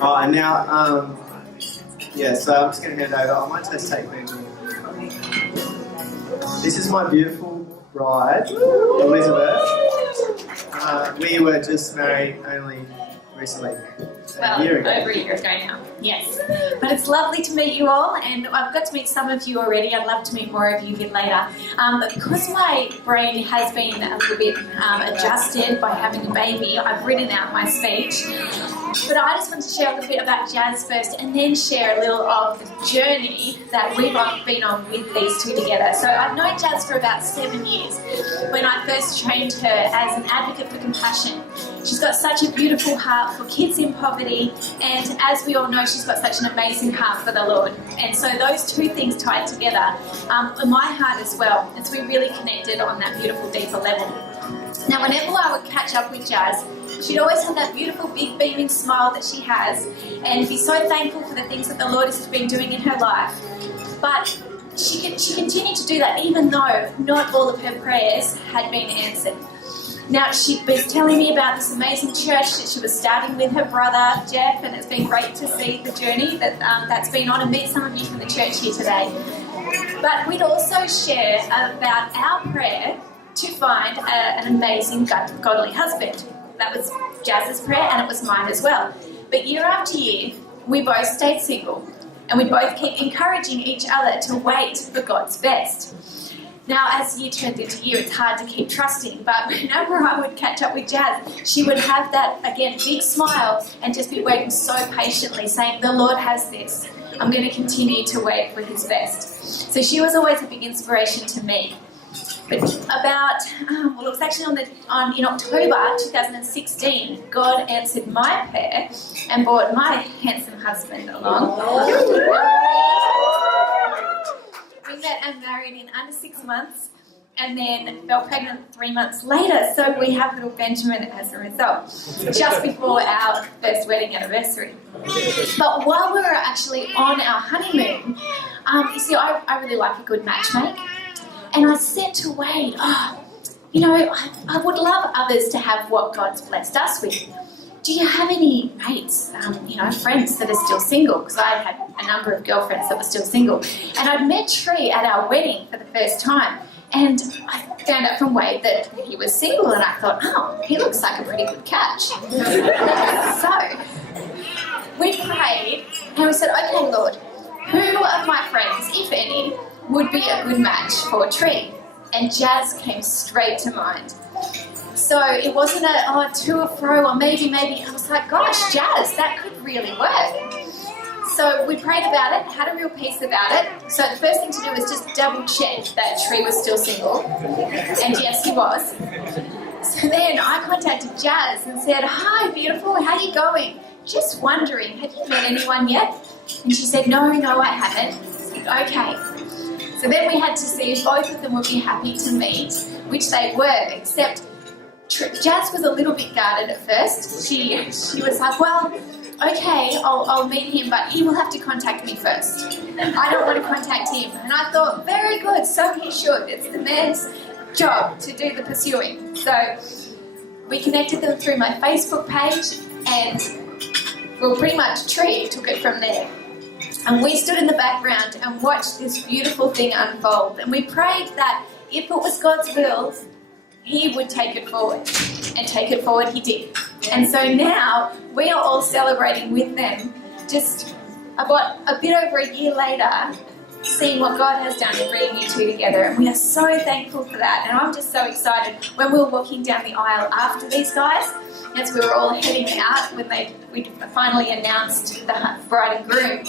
Oh, and now, so I'm just going to hand over. I might just take things. This is my beautiful bride, Elizabeth. We were just married only recently. Over a year ago now, yes. But it's lovely to meet you all, and I've got to meet some of you already. I'd love to meet more of you a bit later. But because my brain has been a little bit adjusted by having a baby, I've written out my speech. But I just want to share a little bit about Jasz first, and then share a little of the journey that we've been on with these two together. So I've known Jasz for about 7 years when I first trained her as an advocate for compassion. She's got such a beautiful heart for kids in poverty, and as we all know, she's got such an amazing heart for the Lord. And so those two things tied together, in my heart as well. And so we really connected on that beautiful, deeper level. Now, whenever I would catch up with Jasz, she'd always have that beautiful, big, beaming smile that she has, and be so thankful for the things that the Lord has been doing in her life. But she continued to do that even though not all of her prayers had been answered. Now, she was telling me about this amazing church that she was starting with her brother, Jeff, and it's been great to see the journey that's been on and meet some of you from the church here today. But we'd also share about our prayer to find an amazing, godly husband. That was Jasz's prayer, and it was mine as well. But year after year, we both stayed single, and we both keep encouraging each other to wait for God's best. Now, as year turned into year, it's hard to keep trusting, but whenever I would catch up with Jasz, she would have that, again, big smile and just be waiting so patiently, saying, the Lord has this. I'm going to continue to wait for His best. So she was always a big inspiration to me. But it was actually in October 2016, God answered my prayer and brought my handsome husband along. We met and married in under 6 months, and then fell pregnant 3 months later. So we have little Benjamin as a result, just before our first wedding anniversary. But while we were actually on our honeymoon, you see, I really like a good matchmake. And I said to Wade, I would love others to have what God's blessed us with. Do you have any mates, friends that are still single? Because I had a number of girlfriends that were still single. And I'd met Tree at our wedding for the first time. And I found out from Wade that he was single, and I thought, he looks like a pretty good catch. So we prayed, and we said, okay, Lord, who of my friends, if any, would be a good match for Tree? And Jasz came straight to mind. So it wasn't a to or fro or maybe. I was like, gosh, Jasz, that could really work. So we prayed about it, had a real peace about it. So the first thing to do was just double check that Tree was still single. And yes, he was. So then I contacted Jasz and said, hi, beautiful, how are you going? Just wondering, have you met anyone yet? And she said, no, I haven't. I said, okay. So then we had to see if both of them would be happy to meet, which they were, except Jasz was a little bit guarded at first. She was like, well, okay, I'll meet him, but he will have to contact me first. I don't want to contact him. And I thought, very good, so he should. It's the man's job to do the pursuing. So we connected them through my Facebook page, and pretty much Tree took it from there. And we stood in the background and watched this beautiful thing unfold. And we prayed that if it was God's will, He would take it forward. And take it forward He did. And so now we are all celebrating with them, just about a bit over a year later, seeing what God has done in bringing you two together. And we are so thankful for that. And I'm just so excited. When we were walking down the aisle after these guys, as we were all heading out, when we finally announced the bride and groom,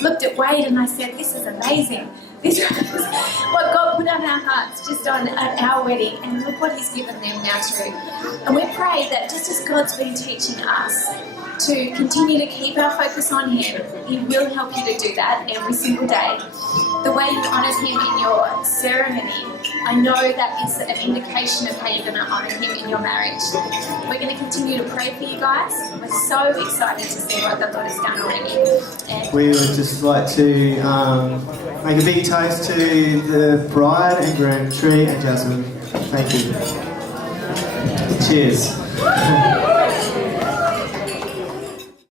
looked at Wade and I said, this is amazing. This is what God put on our hearts just at our wedding, and look what He's given them now too. And we pray that just as God's been teaching us to continue to keep our focus on Him, He will help you to do that every single day. The way you honoured Him in your ceremony, I know that is an indication of how you're going to honour Him in your marriage. We're going to continue to pray for you guys. We're so excited to see what the Lord has done already. And we would just like to make a big toast to the bride and groom, Tree and Jasmine. Thank you. Cheers.